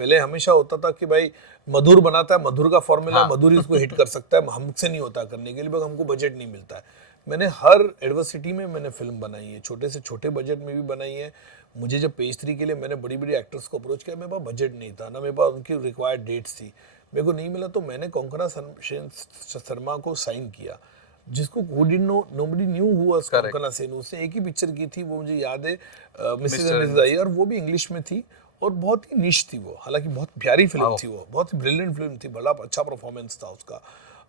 पहले हमेशा होता था कि भाई मधुर बनाता है, मधुर का फॉर्मूला, मधुर ही उसको हिट कर सकता है, हमसे नहीं होता करने के लिए, बस हमको बजट नहीं मिलता है। मैंने हर एडवर्सिटी में मैंने फिल्म बनाई है, छोटे से छोटे बजट में भी बनाई है। मुझे जब पेज 3 के लिए मैंने बड़ी बड़ी एक्टर्स को अप्रोच किया, मेरे पास बजट नहीं था ना, मेरे पास उनकी रिक्वायर्ड डेट्स थी, मेरे को नहीं मिला, तो मैंने कोंकणा शर्मा को साइन किया, जिसको नोबडी न्यू हुआ कोंकणा सेन। उसने एक ही पिक्चर की थी, वो मुझे याद है, मिसेस एंड मिसेस अय्यर, वो भी इंग्लिश में थी और बहुत ही निश थी वो, हालांकि बहुत प्यारी फिल्म थी वो, बहुत ही ब्रिलियंट फिल्म थी, बड़ा अच्छा परफॉर्मेंस था उसका,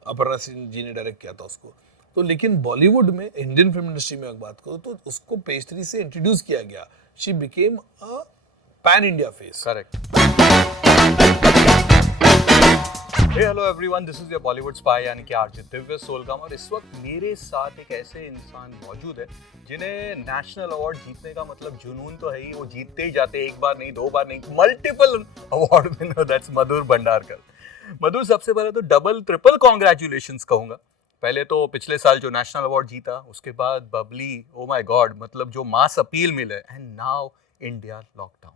अपर्णा सिंह जी ने डायरेक्ट किया था उसको। तो लेकिन बॉलीवुड में, इंडियन फिल्म इंडस्ट्री में अगर बात करो तो उसको पेज 3 से इंट्रोड्यूस किया गया, she became a pan India face. Correct. Hey hello everyone, this is your Bollywood spy यानी कि आरजे दिव्य सोलगाम, और इस वक्त मेरे साथ एक ऐसे इंसान मौजूद है जिन्हें नेशनल अवार्ड जीतने का मतलब जुनून तो है ही, वो जीतते ही जाते, एक बार नहीं, दो बार नहीं, मल्टीपल अवार्ड विनर, दैट्स मधुर भंडारकर। मधुर, सबसे पहले तो डबल ट्रिपल कॉन्ग्रेचुलेशंस कहूंगा। पहले तो पिछले साल जो नेशनल अवार्ड जीता, उसके बाद बबली, ओ माय गॉड, मतलब जो मास अपील मिले, एंड नाउ इंडिया लॉकडाउन।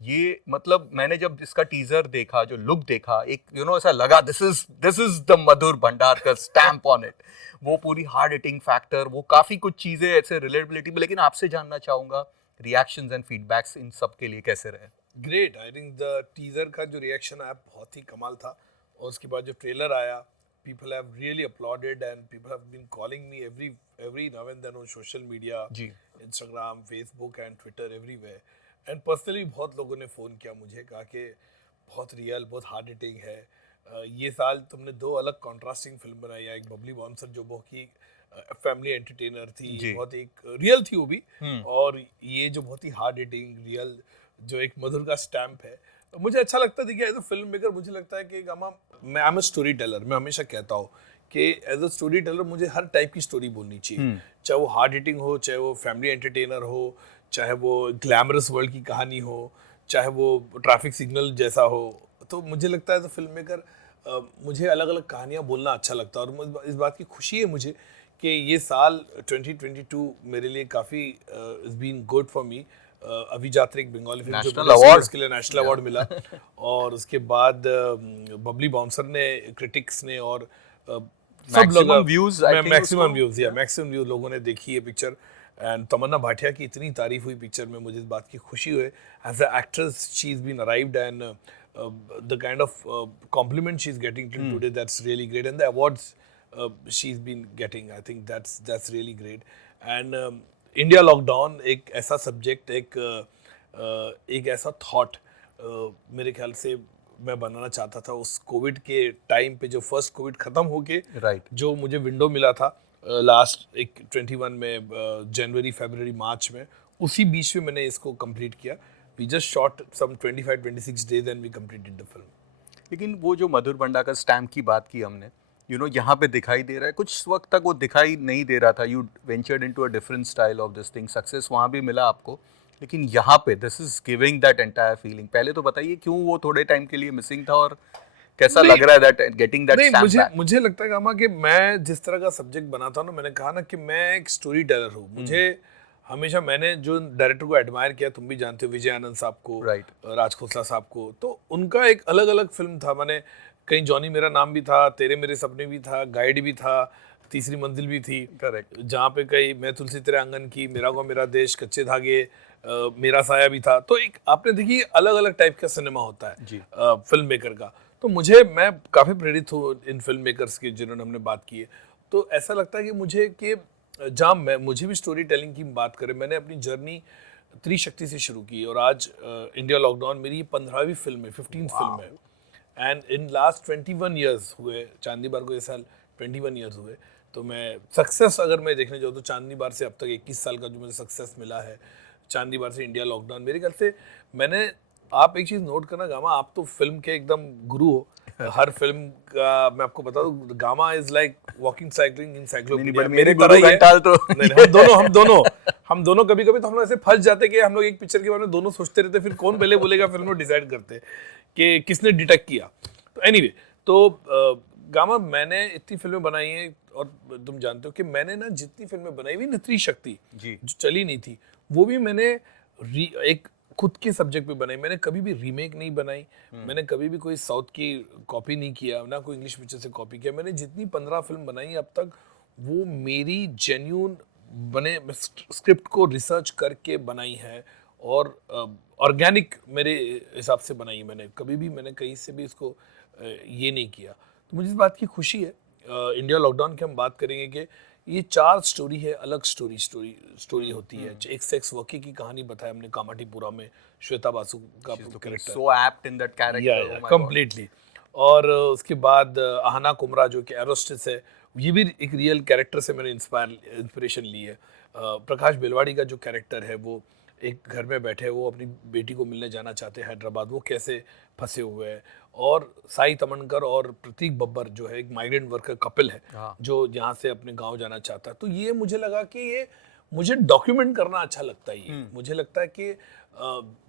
ये मतलब मैंने जब इसका टीजर देखा, जो लुक देखा, एक ऐसा लगा this is the Madhur Bhandarkar stamp on it. वो पूरी हार्ड हिटिंग फैक्टर, वो काफी कुछ चीजें ऐसे रिलेटेबिलिटी में। लेकिन आपसे जानना चाहूंगा रिएक्शंस एंड फीडबैक्स इन सब के लिए कैसे रहे? Great, I think the teaser का जो रिएक्शन आया बहुत ही कमाल था, और उसके बाद जो ट्रेलर आया, people have really applauded and people have been calling me every now and then on social media, ji, Instagram, Facebook and Twitter, everywhere. And personally बहुत लोगों ने फ़ोन किया मुझे, कहा कि बहुत रियल, बहुत हार्ड हिटिंग है। ये साल तुमने दो अलग कॉन्ट्रास्टिंग फिल्म बनाई है, एक बबली बाउंसर जो बहुत ही फैमिली एंटरटेनर थी, जी। बहुत एक रियल थी वो भी, और ये जो बहुत ही हार्ड हिटिंग रियल, जो एक मधुर का स्टैम्प है। मुझे अच्छा लगता है, देखिए एज अ फिल्म मेकर मुझे लगता है कि गामा, मैं I am a story teller, मैं हमेशा कहता हूँ कि एज अ स्टोरी टेलर मुझे हर टाइप की स्टोरी बोलनी चाहिए, चाहे वो हार्ड हिटिंग हो, चाहे वो फैमिली एंटरटेनर हो, चाहे वो ग्लैमरस वर्ल्ड की कहानी हो, चाहे वो ट्रैफिक सिग्नल जैसा हो। तो मुझे लगता है एज अ फिल्म मेकर मुझे अलग अलग कहानियाँ बोलना अच्छा लगता है, और इस बात की खुशी है मुझे कि ये साल 2022 मेरे लिए काफ़ी is been good for me. Avijatrik Bengali film जो अवार्ड, उसके लिए नेशनल अवार्ड मिला, और उसके बाद बबली बाउंसर ने, क्रिटिक्स ने, और सब लोग, मैक्सिमम व्यूज लोगों ने देखी है पिक्चर। एंड तमन्ना भाटिया की इतनी तारीफ हुई पिक्चर में, मुझे इस बात की खुशी हुई, as a actress she is been arrived, and the kind of compliment she's getting till today, that's really great, and the awards she's been getting, I think that's really great. And India lockdown एक ऐसा subject, एक ऐसा thought मेरे ख्याल से मैं बनाना चाहता था उस कोविड के टाइम पे, जो फर्स्ट कोविड खत्म होके जो मुझे विंडो मिला था लास्ट एक 21 में, जनवरी, फरवरी, मार्च में, उसी बीच में मैंने इसको कंप्लीट किया। We just shot some 25-26 days and we completed the film. लेकिन वो जो मधुर भंडारकर स्टैम्प की बात की हमने, यहाँ पे दिखाई दे रहा है, कुछ वक्त तक वो दिखाई नहीं दे रहा था। You ventured into a different style of this thing, success वहाँ भी मिला आपको, लेकिन यहाँ पे this is giving that entire feeling. पहले तो बताइए क्यों वो थोड़े टाइम के लिए मिसिंग था, और कैसा लग रहा है that getting that stamp back? मुझे लगता है गामा कि मैं जिस तरह का सब्जेक्ट बनाता हूँ ना, मैंने कहा ना कि मैं एक स्टोरी टेलर हूँ। मुझे हमेशा, मैंने जो डायरेक्टर को एडमायर किया, तुम भी जानते हो, विजय आनंद साहब को, राज खोसला साहब को, तो उनका एक अलग अलग फिल्म था। मैंने कहीं जॉनी मेरा नाम भी था, तेरे मेरे सपने भी था, गाइड भी था, तीसरी मंजिल भी थी, करेक्ट, जहाँ पे कहीं मैं तुलसी तेरे आंगन की, मेरा गाँव मेरा देश, कच्चे धागे, मेरा साया भी था। तो एक आपने देखिए अलग अलग टाइप का सिनेमा होता है फिल्म मेकर का। तो मैं काफ़ी प्रेरित हूँ इन फिल्म मेकर्स की जिन्होंने हमने बात की है। तो ऐसा लगता है कि मुझे कि जहाँ मुझे भी स्टोरी टेलिंग की बात करें, मैंने अपनी जर्नी त्रिशक्ति से शुरू की, और आज इंडिया लॉकडाउन मेरी 15वीं फिल्म है, 15th फिल्म है। एंड इन लास्ट 21 ईयर्स हुए, चांदनी बार को इस साल 21 ईयर्स हुए। तो मैं सक्सेस अगर मैं देखने जाऊँ तो चांदनी बार से अब तक 21 साल का जो मुझे सक्सेस मिला है, चांदनी बार से इंडिया लॉकडाउन, मेरे ख्याल से मैंने, आप एक चीज़ नोट करना गामा, आप तो फिल्म के एकदम गुरु हो। हर फिल्म का मैं आपको बता दूं, gamma is like walking cycling encyclopedia, मेरे तरह ही है। तो नहीं, हम दोनों कभी कभी तो हम लोग ऐसे फंस जाते कि हम लोग एक पिक्चर के बारे में दोनों सोचते रहते, फिर कौन पहले बोलेगा फिल्म में डिसाइड करते कि किसने डिटेक्ट किया। तो एनीवे, तो गामा, मैंने इतनी फिल्में बनाई हैं, और तुम जानते हो कि मैंने ना जितनी फिल्में बनाई हुई ना, त्रिशक्ति जो चली नहीं थी, वो भी मैंने एक खुद के सब्जेक्ट पे बनाई, मैंने कभी भी रीमेक नहीं बनाई, मैंने कभी भी कोई साउथ की कॉपी नहीं किया, ना कोई इंग्लिश पिक्चर से कॉपी किया। मैंने जितनी 15 फिल्म बनाई अब तक, वो मेरी जेन्यून बने स्क्रिप्ट को रिसर्च करके बनाई है और ऑर्गेनिक मेरे हिसाब से बनाई है। मैंने कभी भी मैंने कहीं से भी इसको ये नहीं किया। तो मुझे इस बात की खुशी है। इंडिया लॉकडाउन की हम बात करेंगे कि ये 4 स्टोरी है, अलग स्टोरी होती है। एक सेक्स वर्कर की कहानी बताया हमने कामाटीपुरा में, श्वेता बासु का character, so apt in that character completely. और उसके बाद आहना कुमरा जो कि एरोस्टिस है, ये भी एक रियल कैरेक्टर से मैंने इंस्पिरेशन ली है। प्रकाश बेलवाड़ी का जो कैरेक्टर है, वो एक घर में बैठे, वो अपनी बेटी को मिलने जाना चाहते हैं हैदराबाद, वो कैसे फंसे हुए हैं। और साई तमनकर और प्रतीक बब्बर जो है एक माइग्रेंट वर्कर कपल है, जो यहाँ से अपने गांव जाना चाहता है। तो ये मुझे लगा कि ये मुझे डॉक्यूमेंट करना अच्छा लगता है। ये मुझे लगता है कि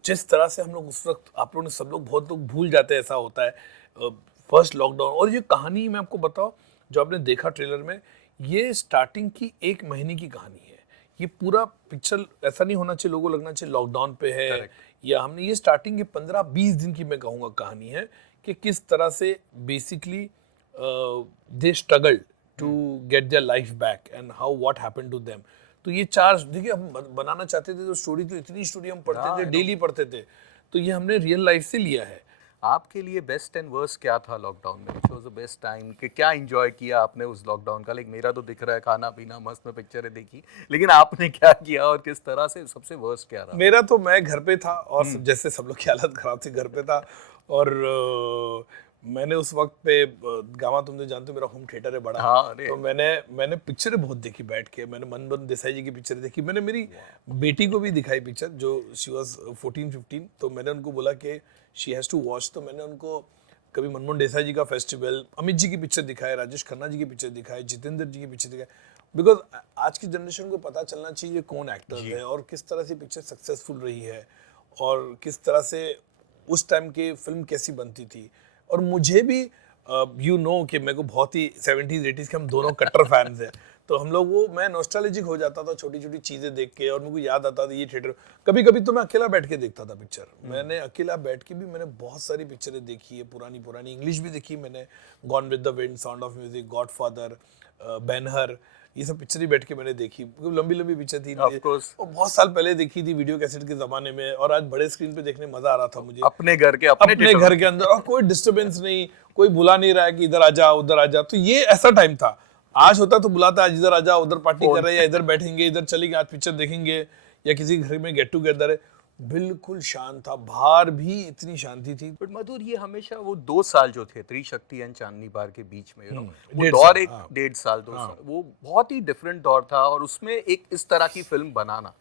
जिस तरह से हम लोग उस वक्त, आप लोग ने सब लोग, बहुत लोग भूल जाते हैं, ऐसा होता है फर्स्ट लॉकडाउन। और ये कहानी मैं आपको बताऊं, जो आपने देखा ट्रेलर में, ये स्टार्टिंग की 1 महीने की कहानी है। ये पूरा पिक्चर ऐसा नहीं होना चाहिए लोगों लगना चाहिए लॉकडाउन पे है। Correct. या हमने ये स्टार्टिंग के 15-20 दिन की मैं कहूँगा कहानी है कि किस तरह से basically they struggle to get their life back and how what happened to them. तो ये 4, देखिए हम बनाना चाहते थे तो स्टोरी, तो इतनी स्टोरी हम पढ़ते थे, डेली पढ़ते थे, तो ये हमने रियल लाइफ से लिया है। आपके लिए बेस्ट एंड वर्स्ट क्या था लॉकडाउन में? Which was the best time? कि क्या एंजॉय किया आपने उस लॉकडाउन का? लाइक मेरा तो दिख रहा है खाना पीना मस्त, में पिक्चरें देखी, लेकिन आपने क्या किया और किस तरह से? सबसे वर्स्ट क्या रहा? मेरा तो, मैं घर पे था और जैसे सब लोग की हालत खराब थी, घर पे था। और मैंने उस वक्त पे, गामा तुम तो जानते हो मेरा होम थिएटर है बड़ा। हाँ, तो मैंने पिक्चरें बहुत देखी बैठ के। मैंने मनमोहन देसाई जी की पिक्चर देखी, मैंने मेरी बेटी को भी दिखाई पिक्चर, जो शी वाज 14-15। तो मैंने उनको बोला कि शी हैज़ टू वॉच। तो मैंने उनको कभी मनमोहन देसाई जी का फेस्टिवल, अमित जी की पिक्चर दिखाए, राजेश खन्ना जी की पिक्चर दिखाए, जितेंद्र जी की पिक्चर दिखाए। बिकॉज आज की जनरेशन को पता चलना चाहिए कौन एक्टर है और किस तरह से पिक्चर सक्सेसफुल रही है और किस तरह से उस टाइम की फिल्म कैसी बनती थी। और मुझे भी यू नो कि मेरे को बहुत ही 70s 80s के हम दोनों कट्टर फैंस हैं। तो हम लोग, वो मैं नॉस्टैल्जिक हो जाता था छोटी छोटी चीज़ें देख के, और मेरे को याद आता था ये थिएटर। कभी कभी तो मैं अकेला बैठ के देखता था पिक्चर। मैंने अकेला बैठ के भी मैंने बहुत सारी पिक्चरें देखी है, पुरानी इंग्लिश भी देखी मैंने। Gone with the wind, sound of music, godfather, बेनहर, ये सब पिक्चरें बैठ के मैंने देखी। लंबी पिक्चर थी, और बहुत साल पहले देखी थी वीडियो कैसेट के जमाने में, और आज बड़े स्क्रीन पे देखने मजा आ रहा था मुझे, अपने घर के अंदर, और कोई डिस्टर्बेंस नहीं, कोई बुला नहीं रहा है कि इधर आ जा उधर आ जा। तो ये ऐसा टाइम था। आज होता तो बुलाता, आज इधर आ जा, उधर पार्टी कर रहे हैं, या इधर बैठेंगे, इधर चलेंगे, आज पिक्चर देखेंगे, या किसी घर में गेट टुगेदर है। बिल्कुल शांत था, बाहर भी इतनी शांति थी। बट मधुर, ये हमेशा वो 2 साल जो थे त्रिशक्ति एंड चांदनी बार के बीच में, वो दौर, एक 1.5 साल 2 साल, वो बहुत ही डिफरेंट दौर था। और उसमें एक इस तरह की फिल्म बनाना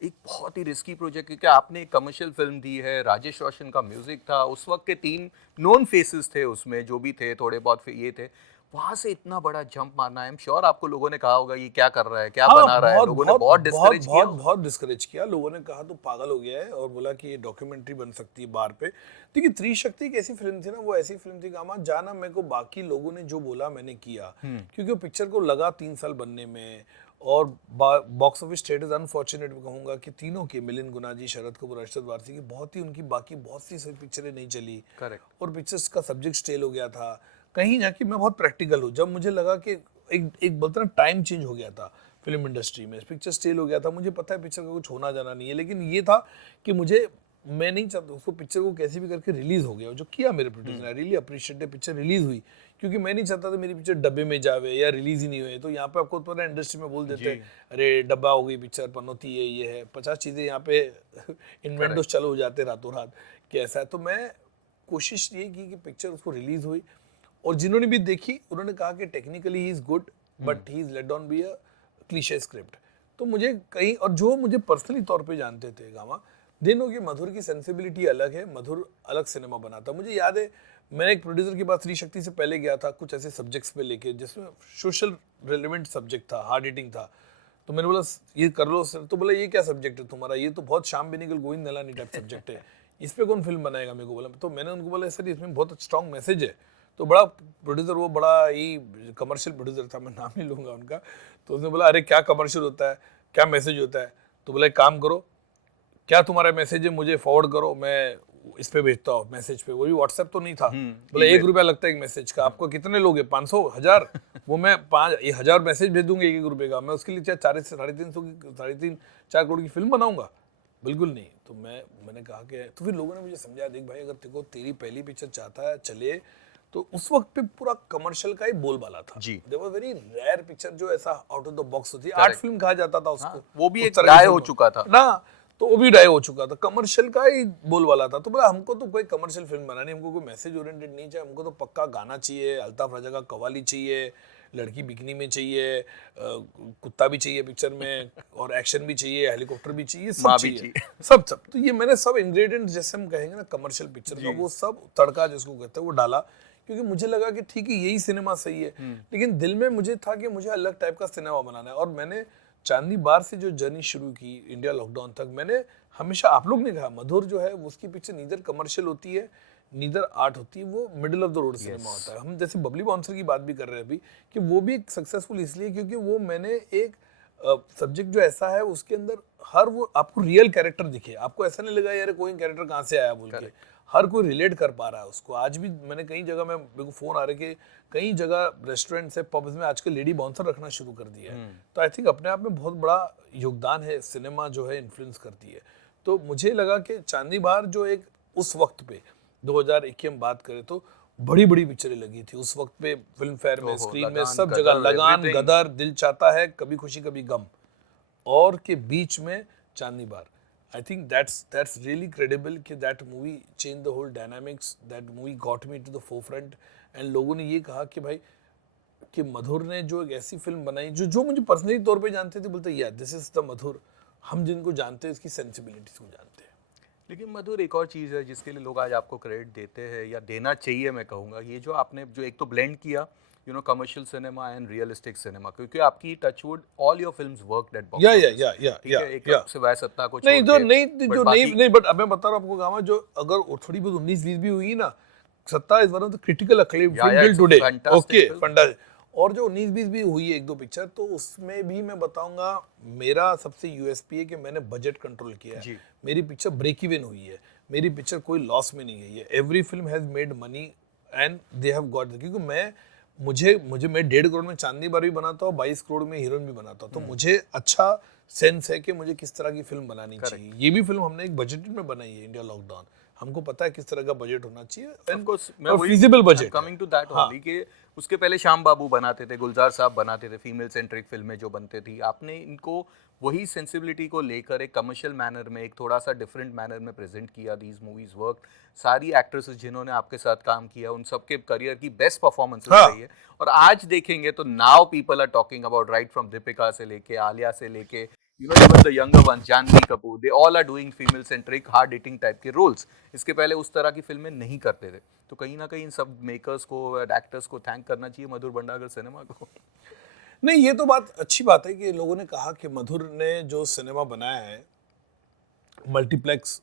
एक बहुत ही रिस्की प्रोजेक्ट, क्योंकि आपने एक कमर्शियल फिल्म दी है, राजेश रोशन का म्यूजिक था, उस वक्त के 3 नोन फेसेस थे उसमें, जो भी थे थोड़े बहुत ये थे, वहां से इतना बड़ा जंप मारना, आई एम श्योर आपको लोगों ने कहा होगा ये क्या कर रहा है, क्या बना रहा है। लोगों ने बहुत डिस्करेज किया। लोगों ने कहा तो पागल हो गया है, और बोला कि ये डॉक्यूमेंट्री बन सकती है बाहर पे। देखिए त्रिशक्ति एक ऐसी फिल्म थी ना, वो ऐसी फिल्म थी गामा, जाना मेरे को बाकी लोगों ने जो बोला मैंने किया, क्योंकि वो पिक्चर को लगा 3 साल बनने में। और बॉक्स ऑफिस स्टेटस अनफॉर्चुनेट कहूंगा कि तीनों के, मिलिंद गुनाजी, शरद कपूर, अरशद वारसी की, बहुत ही उनकी बाकी बहुत सी पिक्चरें नहीं चली। करेक्ट। और पिक्चर्स का सब्जेक्ट स्टेल हो गया था। कहीं जाके मैं बहुत प्रैक्टिकल हूँ, जब मुझे लगा कि एक बोलते ना टाइम चेंज हो गया था फिल्म इंडस्ट्री में, पिक्चर स्टेल हो गया था। मुझे पता है पिक्चर का कुछ होना जाना नहीं है, लेकिन ये था कि मैं नहीं चाहता उसको, पिक्चर को कैसे भी करके रिलीज हो गया, जो किया मेरे producer. I really appreciate, picture release हुई, क्योंकि मैं नहीं चाहता था मेरी पिक्चर डब्बे में जावे या रिलीज ही नहीं हुए। तो यहाँ पे आपको पता है इंडस्ट्री में बोल देते हैं, अरे डब्बा हो गई पिक्चर, पनौती है, ये है, 50 चीज़ें यहाँ पे इन्वेंटोस चालू हो जाते रातों रात कि ऐसा है। तो मैं कोशिश ये की कि पिक्चर उसको रिलीज हुई, और जिन्होंने भी देखी उन्होंने कहा कि technically he is good, but he is let down by a cliche script. तो मुझे कहीं, और जो मुझे पर्सनली तौर पे जानते थे गामा, दिनों की मधुर की सेंसिबिलिटी अलग है, मधुर अलग सिनेमा बनाता। मुझे याद है मैंने एक प्रोड्यूसर के पास त्रिशक्ति से पहले गया था कुछ ऐसे सब्जेक्ट्स पे लेके, जिसमें सोशल रेलिवेंट सब्जेक्ट था, हार्ड हिटिंग था। तो मैंने बोला ये कर लो सर। तो बोला ये क्या सब्जेक्ट है तुम्हारा, ये तो बहुत शाम बेनिगल गोविंद नलानी टाइप सब्जेक्ट है, इस पे कौन फिल्म बनाएगा मेरे को बोला। तो मैंने उनको बोला सर इसमें बहुत स्ट्रॉन्ग मैसेज है। तो बड़ा प्रोड्यूसर, वो बड़ा ही कमर्शियल प्रोड्यूसर था, मैं नाम नहीं लूँगा उनका। तो उसने बोला अरे क्या कमर्शियल होता है, क्या मैसेज होता है। तो बोला एक काम करो, क्या तुम्हारा मैसेज है, मुझे फॉरवर्ड करो, मैं इस पे भेजता हूँ मैसेज पे। वो भी व्हाट्सएप तो नहीं था, बोले 1 रुपया लगता है एक मैसेज का, आपको कितने लोग हैं, 500 1000, वो मैं 1000 मैसेज भेज दूंगा 1 रुपये का, मैं उसके लिए चाहे 3.5 करोड़ की फिल्म बनाऊंगा? बिल्कुल नहीं। तो मैंने कहा कि तो फिर लोगों ने मुझे समझाया, देख भाई अगर तेरे को तेरी पहली पिक्चर चाहता है चले, तो उस वक्त पे पूरा कमर्शियल का ही बोलबाला था जी। There were very rare picture जो ऐसा आउट ऑफ द बॉक्स होती है, आर्ट फिल्म कहा जाता था उसको। हाँ, वो भी उस एक तरह की डाय फिल्म हो चुका था ना, तो वो भी डाय हो चुका था, कमर्शियल का ही बोलबाला था। तो बोला हमको तो कोई कमर्शियल फिल्म बनानी, हमको कोई मैसेज ओरिएंटेड नहीं चाहिए, हमको तो पक्का गाना चाहिए, अल्ताफ राजा का कवाली चाहिए, लड़की बिकनी में चाहिए, कुत्ता भी चाहिए पिक्चर में, और एक्शन भी चाहिए, हेलीकॉप्टर भी चाहिए, सब चाहिए, सब। तो ये मैंने सब इंग्रेडिएंट जैसे हम कहेंगे ना कमर्शियल पिक्चर का, वो सब तड़का जिसको कहते हैं वो डाला, क्योंकि मुझे लगा कि ठीक है यही सिनेमा सही है। लेकिन दिल में मुझे था कि मुझे अलग टाइप का सिनेमा बनाना है। और मैंने चांदनी बार से जो जर्नी शुरू की इंडिया लॉकडाउन तक, मैंने हमेशा, आप लोग ने कहा मधुर जो है उसकी पिक्चर नीदर कमर्शियल होती है नीदर आर्ट होती है, वो middle of the road cinema होता है। हम जैसे बबली बाउंसर की बात भी कर रहे हैं अभी, कि वो भी सक्सेसफुल इसलिए क्योंकि वो मैंने एक सब्जेक्ट जो ऐसा है उसके अंदर हर वो आपको रियल कैरेक्टर दिखे, आपको ऐसा नहीं लगा यार कोई कैरेक्टर कहाँ से आया बोल के, हर कोई रिलेट कर पा रहा है उसको। आज भी मैंने कई जगह में, मेरे को फोन आ रहे कि कई जगह रेस्टोरेंट्स है, पब्स में आजकल लेडी बाउंसर रखना शुरू कर दिया है। तो आई थिंक अपने आप में बहुत बड़ा योगदान है, सिनेमा जो है इन्फ्लुएंस करती है। तो मुझे लगा कि चांदनी बहार जो एक उस वक्त पे 2021 में बात करें तो बड़ी बड़ी पिक्चरें लगी थी उस वक्त पे, फिल्म फेयर में, स्क्रीन में, सब जगह, लगान, गदर, दिल चाहता है, कभी खुशी कभी गम, और के बीच में चांदनी बार। I think that's really credible कि that movie changed the whole dynamics, that movie got me to the forefront, and लोगों ने ये कहा कि भाई कि मधुर ने जो एक ऐसी फिल्म बनाई जो मुझे पर्सनली तौर पे जानते थे, बोलते यार दिस इज द मधुर, हम जिनको जानते हैं इसकी सेंसिबिलिटीज को जानते हैं। लेकिन मधुर एक और चीज़ है जिसके लिए लोग आज आपको क्रेडिट देते हैं या देना चाहिए, मैं कहूँगा, ये जो आपने जो एक तो ब्लेंड किया commercial cinema and realistic cinema, क्योंकि आपकी touchwood all your films worked at box या सिवाय सत्ता को नहीं बट अब मैं बता रहा हूँ आपको गामा, जो अगर थोड़ी बहुत 19-20 भी हुई ना, सत्ता is one of the critical acclaimed film today, okay fantastic. और जो 19-20 भी हुई है 1-2 पिक्चर, तो उसमें भी मैं बताऊंगा मेरा सबसे यूएसपी है कि मैंने बजट कंट्रोल किया है। मेरी पिक्चर ब्रेक इवन हुई है, मेरी पिक्चर कोई लॉस में नहीं गई है, every film has made money and they have got, क्योंकि मैं 1.5 करोड़ में चांदनी बार भी बनाता हूँ, 22 करोड़ में हीरोइन भी बनाता हूँ, तो मुझे अच्छा सेंस है कि मुझे किस तरह की फिल्म बनानी चाहिए। ये भी फिल्म हमने एक बजट में बनाई है, इंडिया लॉकडाउन, हमको पता है किस तरह का बजट होना चाहिए, और feasible budget. Coming to that only कि उसके पहले श्याम बाबू बनाते थे, गुलजार साहब बनाते थे, फीमेल सेंट्रिक फिल्में जो बनते थी, आपने इनको वही सेंसिबिलिटी को लेकर एक कमर्शियल मैनर में, एक थोड़ा सा डिफरेंट मैनर में प्रेजेंट किया। दीज मूवीज वर्क, सारी एक्ट्रेसेस जिन्होंने आपके साथ काम किया उन सबके करियर की बेस्ट परफॉर्मेंसेस रही है। और आज देखेंगे तो now people are talking about, right from Deepika से लेके आलिया से लेके even the younger ones, Janhvi Kapoor, they all are doing female centric, hard hitting type के रोल्स। इसके पहले उस तरह की फिल्में नहीं करते थे। तो कहीं ना कहीं इन सब मेकर्स को, एक्टर्स को थैंक करना चाहिए मधुर भंडारकर सिनेमा को। नहीं, ये तो बात अच्छी बात है कि लोगों ने कहा कि मधुर ने जो सिनेमा बनाया है मल्टीप्लेक्स,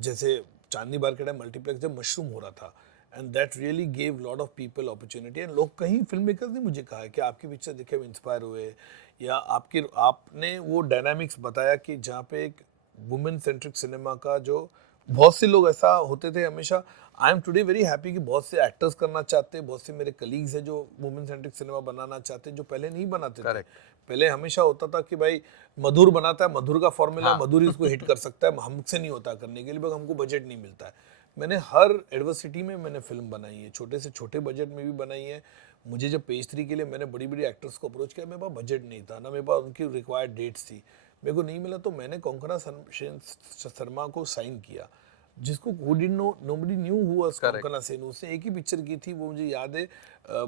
जैसे चांदनी बार के टाइम मल्टीप्लेक्स जब मशरूम हो रहा था, and that really gave lot of people opportunity. And लोग, कहीं फिल्म मेकर्स ने मुझे कहा है कि आपकी पिक्चर देखे हुए इंस्पायर हुए, या आपने वो डायनामिक्स बताया कि जहाँ पे एक वुमेन सेंट्रिक सिनेमा का, जो बहुत से लोग ऐसा होते थे हमेशा, I am today very happy कि बहुत से एक्टर्स करना चाहते हैं, बहुत से मेरे कलीग्स हैं जो वुमेन सेंट्रिक सिनेमा बनाना चाहते हैं, जो पहले नहीं बनाते थे। पहले हमेशा होता था कि भाई मधुर बनाता है, मधुर का फॉर्मूला, मधुर ही उसको हिट कर सकता है, हमसे नहीं होता करने के लिए, हमको बजट नहीं मिलता है। मैंने हर एडवर्सिटी में मैंने फिल्म बनाई है, छोटे से छोटे बजट में भी बनाई है। मुझे जब पेज 3 के लिए मैंने बड़ी बड़ी एक्टर्स को अप्रोच किया, मेरे पास बजट नहीं था ना, मेरे पास उनकी रिक्वायर्ड डेट्स थी, मेरे को नहीं मिला, तो मैंने कोंकणा शर्मा को साइन किया, जिसको नोबडी न्यू हुआ कोंकणा सेन, उसने एक ही पिक्चर की थी, वो मुझे याद है,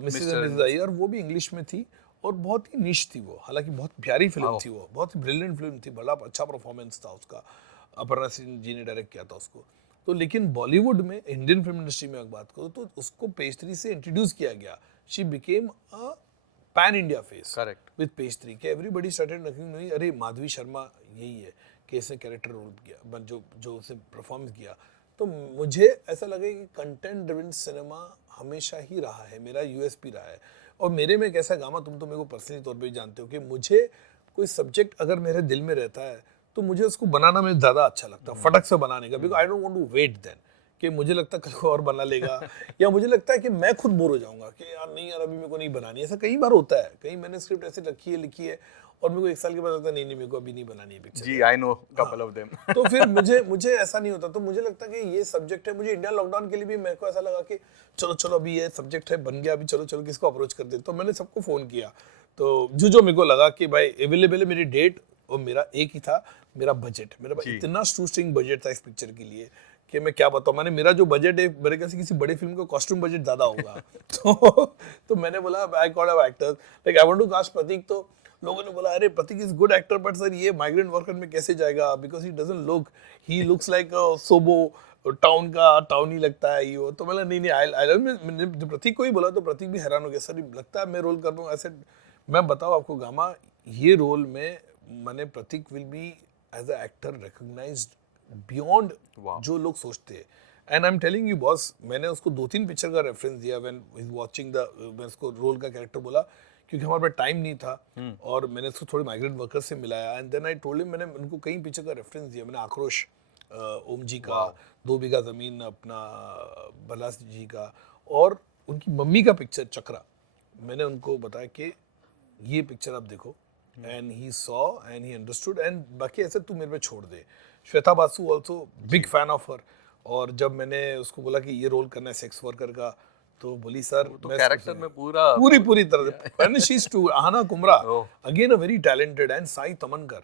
मिसेस एंड मिसेस आई, और वो भी इंग्लिश में थी और बहुत ही निश थी वो, हालांकि बहुत प्यारी फिल्म थी, वो बहुत ही ब्रिलियंट फिल्म थी, बड़ा अच्छा परफॉर्मेंस था उसका, अपर्णा सिंह जी ने डायरेक्ट किया था उसको। तो लेकिन बॉलीवुड में, इंडियन फिल्म इंडस्ट्री में अगर बात करो तो उसको पेज 3 से इंट्रोड्यूस किया गया, she became a pan India face with page 3 के एवरीबॉडी स्टार्टेड नथिंग नहीं, अरे माधवी शर्मा यही है कि इसने कैरेक्टर रोल किया, जो उसे परफॉर्म किया। तो मुझे ऐसा लगे कि कंटेंट ड्रिवन सिनेमा हमेशा ही रहा है, मेरा यूएसपी रहा है। और मेरे में कैसा गामा, तुम तो मेरे को पर्सनली तौर पे जानते हो कि मुझे कोई सब्जेक्ट अगर मेरे दिल में रहता है तो मुझे उसको बनाना में ज़्यादा अच्छा लगता है, फटक से बनाने का, because I don't want to wait then कि मुझे लगता है कल को और बना लेगा या मुझे लगता है कि मैं खुद बोर हो जाऊंगा कि यार नहीं यार अभी मेरे को नहीं बनानी। ऐसा कई बार होता है, कहीं मैंने स्क्रिप्ट ऐसे लिखी है और मेरे को 1 साल के बाद लगता है नहीं मेरे को अभी नहीं बनानी है पिक्चर। जी, I know couple of them. तो फिर मुझे ऐसा नहीं होता, तो मुझे लगता है कि ये सब्जेक्ट है। मुझे इंडियन लॉकडाउन के लिए भी मेरे को ऐसा लगा कि चलो अभी ये सब्जेक्ट है, बन गया, अभी चलो किसको अप्रोच कर दे। तो मैंने सबको फ़ोन किया, तो जो मेरे को लगा कि भाई अवेलेबल है मेरी डेट, और मेरा एक ही था, मेरा बजट। मेरा इतना शूस्ट्रिंग बजट था इस पिक्चर के लिए कि मैं क्या बताऊं। मैंने मेरा जो बजट है, मेरे ख्याल से किसी बड़े फिल्म का कॉस्ट्यूम बजट ज्यादा होगा। तो मैंने बोला I called a actor like I want to cast Prateek. तो लोगों ने बोला अरे Prateek is good actor, but sir ये माइग्रेंट वर्कर में कैसे जाएगा, because he doesn't look, he looks like SoBo town का टाउन ही लगता है ये वो। तो मैंने नहीं आई जब प्रतीक को ही बोला तो प्रतीक भी हैरान हो गया, सर लगता है मैं रोल कर रहा हूँ ऐसे। मैं बताऊँ आपको गामा, ये रोल में मैंने Prateek will be as a actor recognized beyond जो लोग सोचते हैं। And I am telling you boss, मैंने उसको 2-3 पिक्चर का रेफरेंस दिया when he is watching the, मैं उसको रोल का कैरेक्टर बोला क्योंकि हमारे पास टाइम नहीं था, और मैंने उसको थोड़े माइग्रेंट वर्कर से मिलाया। And then I told him, मैंने उनको कई पिक्चर का रेफरेंस दिया। मैंने आक्रोश ओम जी का, 2 बीघा ज़मीन अपना बलास जी का, और उनकी मम्मी का पिक्चर चक्रा, मैंने उनको बताया कि ये पिक्चर आप देखो। And he saw and he understood, and बाकी ऐसे तू मेरे पे छोड़ दे। Shweta Basu also big fan of her, और जब मैंने उसको बोला कि ये रोल करना है सेक्स वर्कर का, तो बोली सर तो कैरेक्टर में पूरी तरह से। And she is too Aahana Kumra again a very talented, and Sai Tamhankar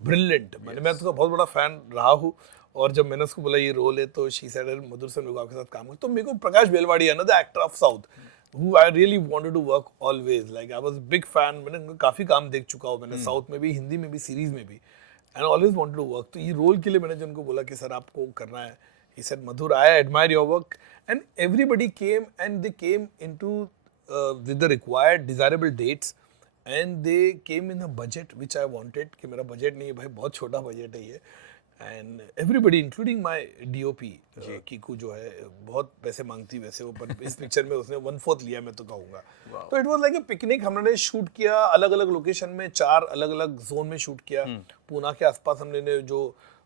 brilliant. मैं उसका बहुत बड़ा फैन रहा हूँ, और जब मैंने उसको बोला ये रोल है तो शी सेड मधुर सर मेरे को आपके साथ काम कर। तो मेरे को Prakash Belawadi another actor of south who I really wanted to work always, like I was a big fan। मैंने उनका काफी काम देख चुका हूँ, मैंने साउथ में भी, हिंदी में भी, सीरीज में भी, and always wanted to work। तो ये रोल के लिए मैंने जब उनको बोला कि सर आपको करना है, he said Madhur I admire your work, and everybody came and they came into with the required desirable dates, and they came in a budget which I wanted। कि मेरा बजट नहीं है भाई, बहुत छोटा बजट है ये। And everybody including my DOP Kiku जो है बहुत पैसे मांगती वैसे वो, पर इस पिक्चर में उसने 1/4 लिया मैं तो कहूँगा। तो it was like a picnic. हमने शूट किया अलग अलग लोकेशन में, 4 अलग अलग जोन में शूट किया। पूना के आसपास हमने जो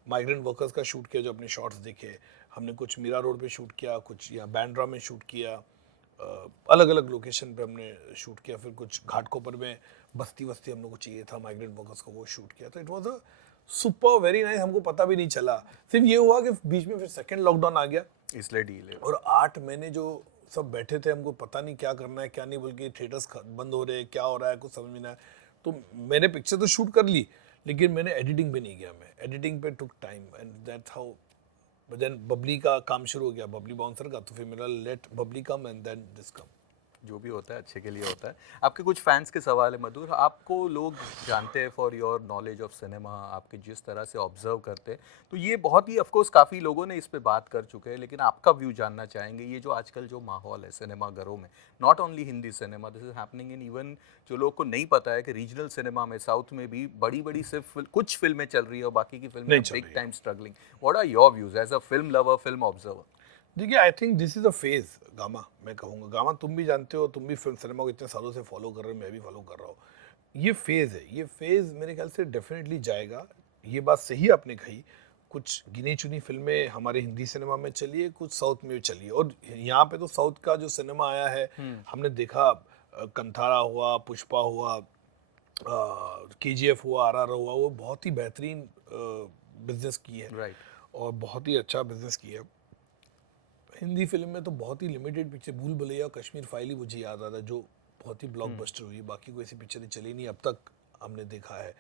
माइग्रेंट वर्कर्स का शूट किया, जो अपने शॉट्स देखे, हमने कुछ मीरा रोड पे शूट किया, कुछ यहाँ बैंड्रा में शूट किया, अलग अलग लोकेशन पे हमने शूट किया। फिर कुछ घाटकोपर में बस्ती हम लोग को चाहिए था माइग्रेंट वर्कर्स को, वो शूट किया। तो it was a super very nice. हमको पता भी नहीं चला, सिर्फ ये हुआ कि बीच में फिर सेकंड लॉकडाउन आ गया, इसलिए डील है। और 8 महीने जो सब बैठे थे, हमको पता नहीं क्या करना है क्या नहीं, बोल के थिएटर्स बंद हो रहे हैं, क्या हो रहा है कुछ समझ में नहीं आया। तो मैंने पिक्चर तो शूट कर ली, लेकिन मैंने एडिटिंग पे नहीं गया। मैं एडिटिंग पे took time, and that's how then Babli का काम शुरू हो गया, बबली बाउंसर का। तो फिर मेरा let Babli come and then this come. जो भी होता है अच्छे के लिए होता है। आपके कुछ फैंस के सवाल है मधुर, आपको लोग जानते हैं for your knowledge of cinema, आपके जिस तरह से ऑब्जर्व करते हैं, तो ये बहुत ही ऑफ कोर्स काफ़ी लोगों ने इस पे बात कर चुके हैं, लेकिन आपका व्यू जानना चाहेंगे। ये जो आजकल जो माहौल है सिनेमा घरों में, not only Hindi cinema, this is happening in even जो लोग को नहीं पता है कि रीजनल सिनेमा में साउथ में भी बड़ी सिर्फ कुछ फिल्में चल रही है और बाकी की फिल्में big time struggling. What are your views as a film lover, film observer? देखिए, I think this is a phase gamma, मैं कहूँगा। गामा तुम भी जानते हो, तुम भी फिल्म सिनेमा को इतने सालों से फॉलो कर रहे हो, मैं भी फॉलो कर रहा हूँ। ये फेज है, ये फेज मेरे ख्याल से डेफिनेटली जाएगा। ये बात सही आपने कही, कुछ गिनी चुनी फिल्में हमारे हिंदी सिनेमा में चली है, कुछ साउथ में भी चली है, और यहाँ पे तो साउथ का जो सिनेमा आया है, हमने देखा कंथारा हुआ, पुष्पा हुआ, KGF हुआ, RR हुआ, वो बहुत ही बेहतरीन बिजनेस की है, राइट, और बहुत ही अच्छा बिजनेस किया। हिंदी फिल्म में तो बहुत ही लिमिटेड पिक्चर, भूल भुलैया, कश्मीर फाइल ही मुझे याद आता है जो बहुत ही ब्लॉकबस्टर हुई, बाकी कोई ऐसी पिक्चरें चली नहीं अब तक हमने देखा है।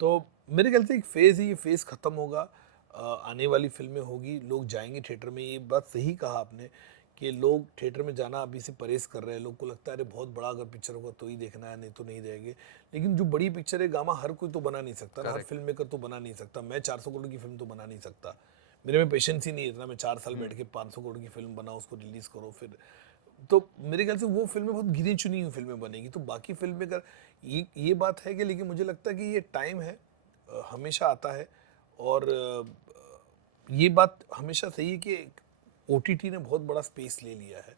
तो मेरे ख्याल से एक फेज़ है, ये फेज़ ख़त्म होगा, आने वाली फिल्में होगी, लोग जाएंगे थिएटर में। ये बात सही कहा आपने कि लोग थिएटर में जाना अभी से परहेज़ कर रहे हैं। लोग को लगता है अरे बहुत बड़ा अगर पिक्चर होगा तो ही देखना है, नहीं तो नहीं देंगे। लेकिन जो बड़ी पिक्चर है गामा, हर कोई तो बना नहीं सकता ना, हर फिल्म मेकर तो बना नहीं सकता। मैं 400 करोड़ की फिल्म तो बना नहीं सकता, मेरे में पेशेंस ही नहीं है इतना। मैं 4 साल बैठ के 500 करोड़ की फिल्म बनाऊँ, उसको रिलीज़ करो फिर। तो मेरे ख्याल से वो फिल्में बहुत गिनी चुनी हुई फिल्में बनेगी। तो बाकी फिल्में कर ये बात है कि, लेकिन मुझे लगता है कि ये टाइम है, हमेशा आता है, और ये बात हमेशा सही है कि OTT ने बहुत बड़ा स्पेस ले लिया है,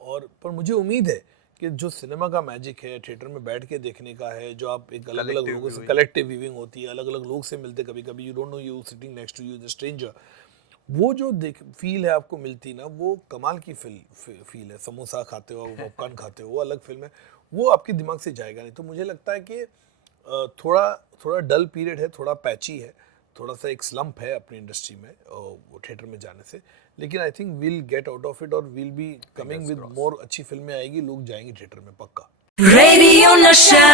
और पर मुझे उम्मीद है कि जो सिनेमा का मैजिक है थिएटर में बैठ के देखने का है, जो आप एक अलग अलग Collective लोगों से viewing. कलेक्टिव व्यूइंग होती है, अलग अलग लोग से मिलते, कभी कभी you don't know you sitting next to you the stranger, वो जो फील है आपको मिलती ना, वो कमाल की फील है। समोसा खाते हो, पॉपकॉर्न खाते हो, वो अलग फिल्म है, वो आपके दिमाग से जाएगा नहीं। तो मुझे लगता है कि थोड़ा डल पीरियड है, थोड़ा पैची है, थोड़ा सा एक स्लम्प है अपनी इंडस्ट्री में वो थिएटर में जाने से, लेकिन I think will get out of it और will be coming with more अच्छी फिल्में आएगी, लोग जाएंगे थिएटर में पक्का। Radio Nasha.